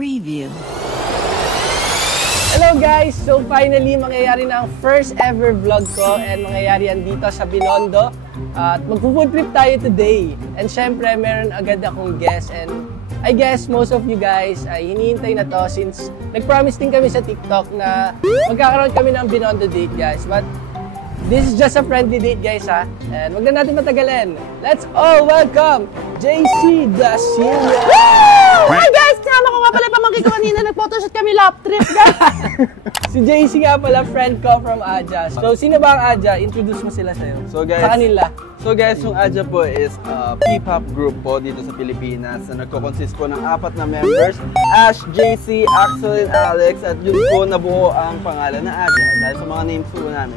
preview. Hello guys! So finally, mangyayari na ang first ever vlog ko and mangyayari yan dito sa Binondo. At magpo-food trip tayo today. And syempre, meron agad akong guest and I guess most of you guys ay hinihintay na to since nag-promise din kami sa TikTok na magkakaroon kami ng Binondo date guys. But this is just a friendly date guys ha. And wag na natin matagalin. Let's all welcome JC Da Silva! Hi guys! Kasama ko nga pala pamangkin ko kanina. Nag-photoshoot kami lap trip guys! Si JC nga pala, friend ko from Aja. So, sino ba ang Aja? Introduce mo sila sa'yo. So guys, sa kanila. So guys, yung Aja po is a P-pop group po dito sa Pilipinas na nagko-consist po ng 4 na members. Ash, JC, Axel, and Alex. At yun po nabuo ang pangalan na Aja dahil sa mga names po namin.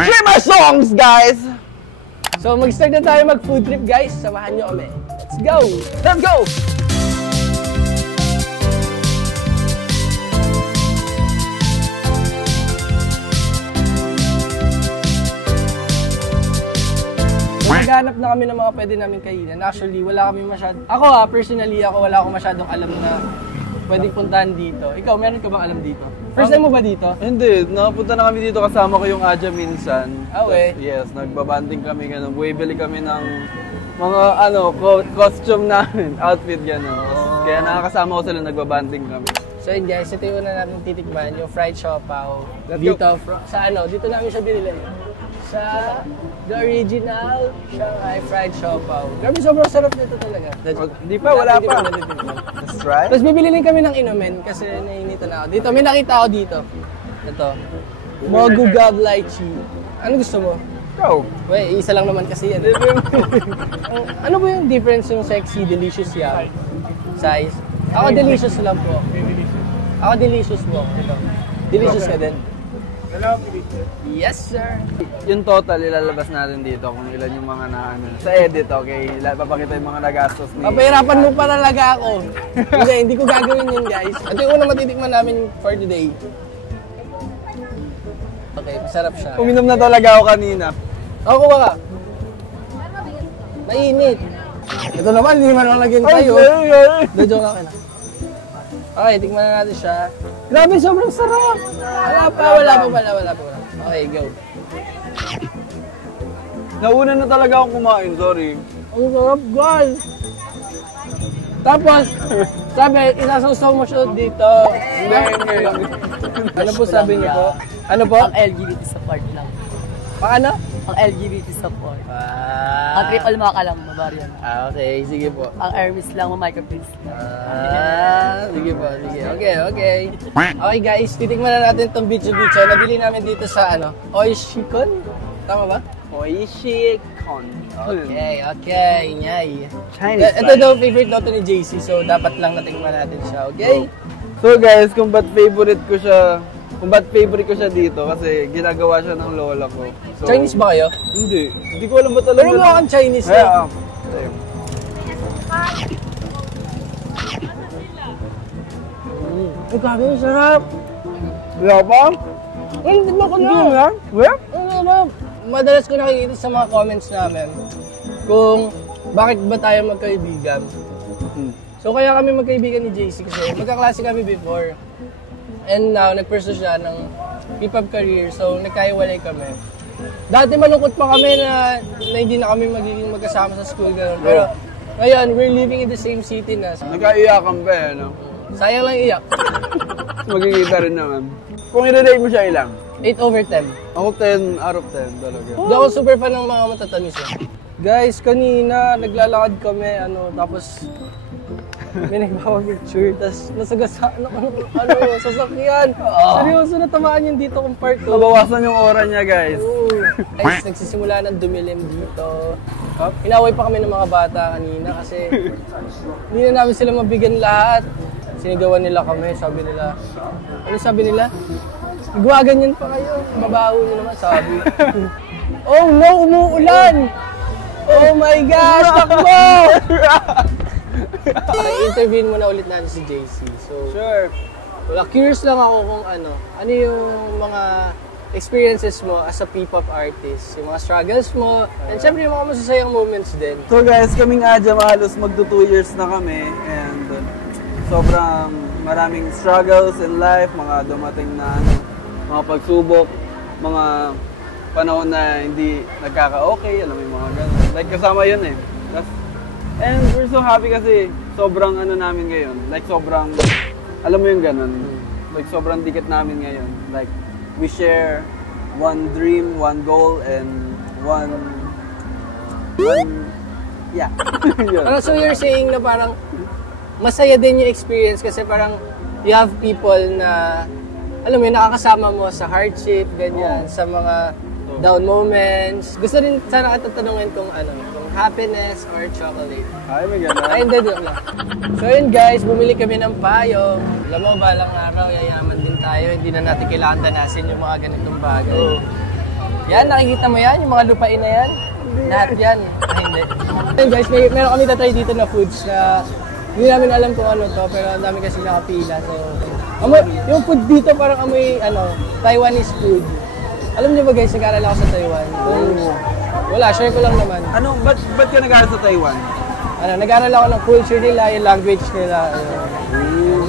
Hear my songs, guys! So, mag-start na tayo mag-food trip, guys. Samahan nyo kami. Let's go! Let's go! Naghanap na kami ng mga pwede namin kainan. Actually, wala kami personally, wala akong masyadong alam na pwedeng puntahan dito. Ikaw, meron ka bang alam dito? First time mo ba dito? Hindi, nakapunta na kami dito kasama ko yung Aja minsan. Okay. Yes, nagbabanding kami gano'n. Bumibili kami ng mga costume namin, outfit gano'n. Kaya nakakasama ko sila, nagbabanding kami. So yun guys, ito yung una natin titikman, yung fried siopaw. Dito, dito namin siya binili. Sa the original Shanghai fried siopaw. Grabe, sobrang sarap nito talaga. Hindi pa, wala pa. Let's try. Tapos bibili din kami ng inumin kasi nainita na ako. Dito, may nakita ako dito. Ito. Mogugab lychee. Ano gusto mo? Go! Wait, isa lang naman kasi yan. Ano ba yung difference yung sexy, delicious yan? Size? Ako delicious lang po. Ako delicious po. Ito. Delicious ka din? Yes, sir. Yung total, ilalabas natin dito kung ilan yung mga sa edit, okay? Papakita yung mga nagastos ni... Papahirapan mo pa talaga ako. Hindi ko gagawin yun, guys. Ito yung unang matitikman namin for today. Okay, masarap siya. Uminom na talaga ako kanina. Ako kuha ka. Mainit. Ito naman, hindi naman nalagyan tayo. Joke lang. Okay, tikman na natin siya. Grabe, sobrang sarap! Wala pa. Okay, go. Nauna na talaga akong kumain, sorry. Ang sarap, guys! Tapos, sabi, isasawsaw mo siya dito. Ano po sabi niyo po? Ano po? Ang LGBT support lang. Paano? Ang LGBT support. Ang triple maka lang, mabaryan. Okay, sige po. Ang Hermes lang, micropiece. Sige po, sige. Okay. Okay guys, titikman na natin itong bicho-bicho. Nabili namin dito sa Oishikon? Tama ba? Oishikon. Okay, nyay. Chinese. Ito daw, favorite daw ni JC, so dapat lang natikman natin siya, okay? So guys, kung ba't favorite ko siya dito kasi ginagawa siya ng lola ko. So, Chinese ba kayo? Hindi ko alam ba talaga. Pero mukhang Chinese na. Yeah. Ay, grabe, sarap. Wala pa? Hindi mo ko na. Hindi nga? Where? Ang sarap. Madalas ko nakikita sa mga comments namin kung bakit ba tayo magkaibigan. So kaya kami magkaibigan ni JC kasi magkaklase kami before. And now, nag-pursue siya ng P-pop career, so nagkahiwalay kami. Dati malungkot pa kami na hindi na kami magiging magkasama sa school, gano'n. Pero ngayon, we're living in the same city na. Nagkaiyakan pa eh, no? Sayang lang iyak. Magkikita rin naman. Kung i-rate mo siya ilang? 8/10. Ako 10 out of 10 talaga. Hindi ako super fan ng mga matatamis. Guys, kanina naglalakad kami, tapos may nagpapapicture, tapos nasagasaan ako ng sasakyan. Seryoso, natamaan yun dito kung part ko. Nabawasan yung aura niya, guys. Guys, nagsisimula ng dumilim dito. Inaway pa kami ng mga bata kanina kasi hindi na namin sila mabigyan lahat. Sinigawan nila kami, sabi nila. Ano sabi nila? Gawaganyan pa kayo, babaho nyo naman, sabi. Oh no, umuulan! Oh my gosh, takbo! Interviewin mo na ulit natin si JC. So, Sure. curious lang ako kung ano yung mga experiences mo as a P-pop artist. Yung mga struggles mo, and syempre yung mga masasayang moments din. So guys, kaming Adjam halos magto 2 years na kami and sobrang maraming struggles in life, mga dumating na mga pagsubok, mga panahon na hindi nagkaka-okay, alam mo yung mga ganun. Like kasama yun eh. And we're so happy kasi sobrang ano namin ngayon. Like sobrang, alam mo yung ganun. Like sobrang dikit namin ngayon. Like we share one dream, one goal, and one yeah. Yun. So you're saying na parang masaya din yung experience kasi parang you have people na alam mo yun, nakakasama mo sa hardship, ganyan, sa mga down moments. Gusto rin sana katatanungin kung kung happiness or chocolate. Ay, may gano'n. Ay, hindi, joke lang. So yun guys, bumili kami ng payong. Alam mo, balang araw, yayaman din tayo. Hindi na natin kailangan danasin yung mga ganitong bagay. Yan, nakikita mo yan? Yung mga lupain na yan? Lahat yan. Ay, hindi. Ayun guys, meron kami tatry dito na foods na hindi namin alam kung ano to, pero ang dami kasi nakapila. So, yung food dito parang amoy, Taiwanese food. Alam niyo ba guys, nag-aaral ako sa Taiwan. Wala, share ko lang naman. Ano, ba't ka nag-aaral sa Taiwan? Nag-aaral ako ng culture nila, yung language nila.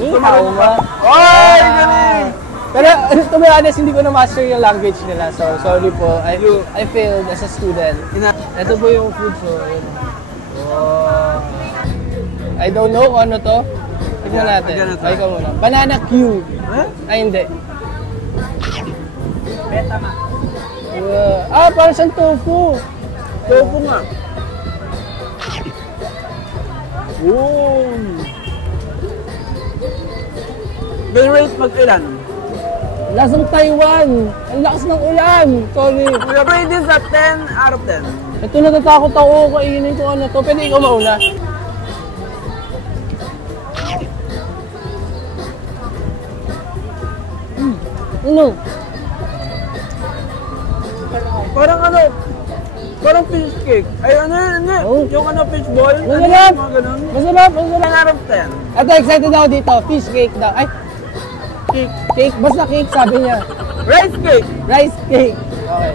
Tumawa. Ay, galing! Pero to be honest, hindi ko na-master yung language nila. So, sorry po. I failed as a student. Ito po yung food ko. Oh. I don't know kung ano to. Tignan natin. Ay, ikaw muna. Banana Q. Huh? Ay, hindi. Parang siyang tofu. Tofu nga. Oh. Bell rate mag-ilan? Lasang Taiwan. Ang lakas ng ulan. Sorry. We rate this at 10 out of 10. Ito natatakot ako. Kainin ko ano to. Pwede ikaw mauna. Ano? Parang fish cake. Ay, Oh. yung fish ball. Masarap! Mga ganun. Masarap! 10 out of 10. Ito, excited ako dito. Fish cake daw. Ay! Cake. Cake. Basta cake, sabi niya. Rice cake. Rice cake. Okay.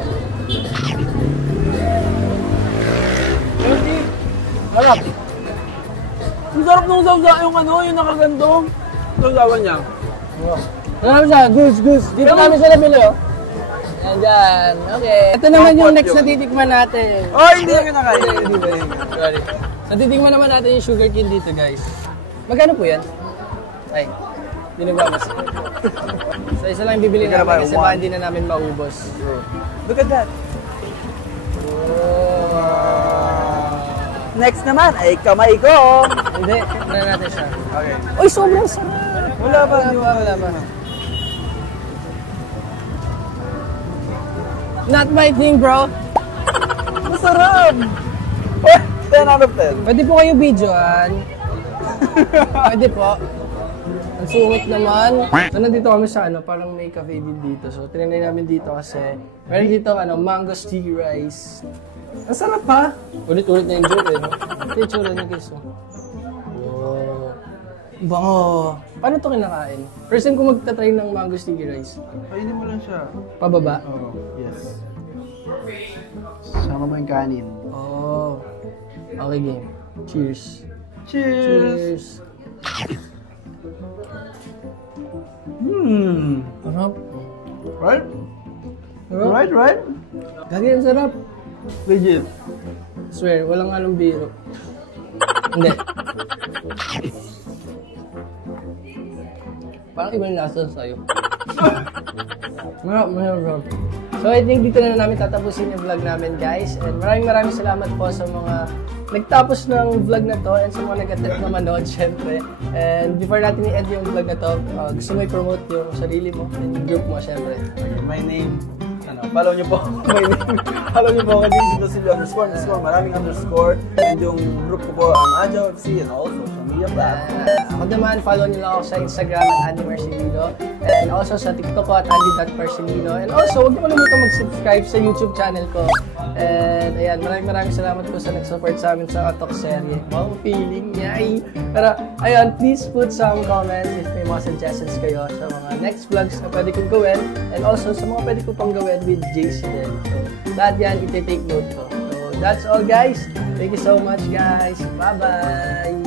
Harap. Ang sarap nung sausa, yung nakagandong. Sausawan niya. Marami siya. Goose. Dito namin sila nabili, oh. Ayan. Okay. Ito naman yung next na titikman natin. Oh, hindi yung kinakain. Hindi ba yun? Sorry. So, titikman naman natin yung sugar cane dito, guys. Magkano po yan? Ay. Binababas. So, isa lang bibili namin kasi baka hindi na namin maubos. Look at that. Oh. Next naman ay kamay ko. Hindi. Tignan natin siya. Okay. Uy, sobrang sarap. Wala ba? Wala ba? Not my thing, bro. Masarap! Oh, 10 out of 10. Pwede po kayo videoan. Pwede po. Ang sungit naman. So, nandito kami sa parang may cafe din dito. So, tinanay namin dito kasi meron dito mango sticky rice. Ang sarap pa. Ulit-ulit na yung joke, no? Ito yung tsura niya, guys. Wow. Bango. Paano ito kinakain? First time ko magtatry ng mango sticky rice. Kainin mo lang siya. Pababa? Oh, yes. Sama mo yung kanin. Oh. Okay, game. Cheers. Cheers! Sarap. Right? Sarap. Right? Gagi, ang sarap. Legit. Swear, walang halong biro. Hindi. Parang iba yung lasa sa'yo. Masarap. So I think dito na namin tatapusin yung vlog namin, guys. And maraming salamat po sa mga nagtapos ng vlog na to and sa mga nag-attempt na manood, syempre. And before natin i-end yung vlog na to, gusto mo i-promote yung sarili mo and yung group mo, syempre. My name, follow niyo po. My name, follow niyo po ako din sa ___, maraming underscore. And yung group ko po, Adjam FC and all social media platforms. Ako naman, follow niyo lang ako sa Instagram at Andy Marcelino. And also sa TikTok ko at Andy.Marcelino. And also, huwag niyo kalimutan mag-subscribe sa YouTube channel ko. And ayan, maraming salamat po sa nag-support sa amin sa Atok serye. Wow, feeling niya. Pero, ayun, please put some comments if may mga suggestions kayo sa mga next vlogs na pwede kong gawin and also sa mga pwede ko pang gawin with JC din. So, lahat yan, iti-take note ko. So, that's all guys. Thank you so much guys. Bye-bye!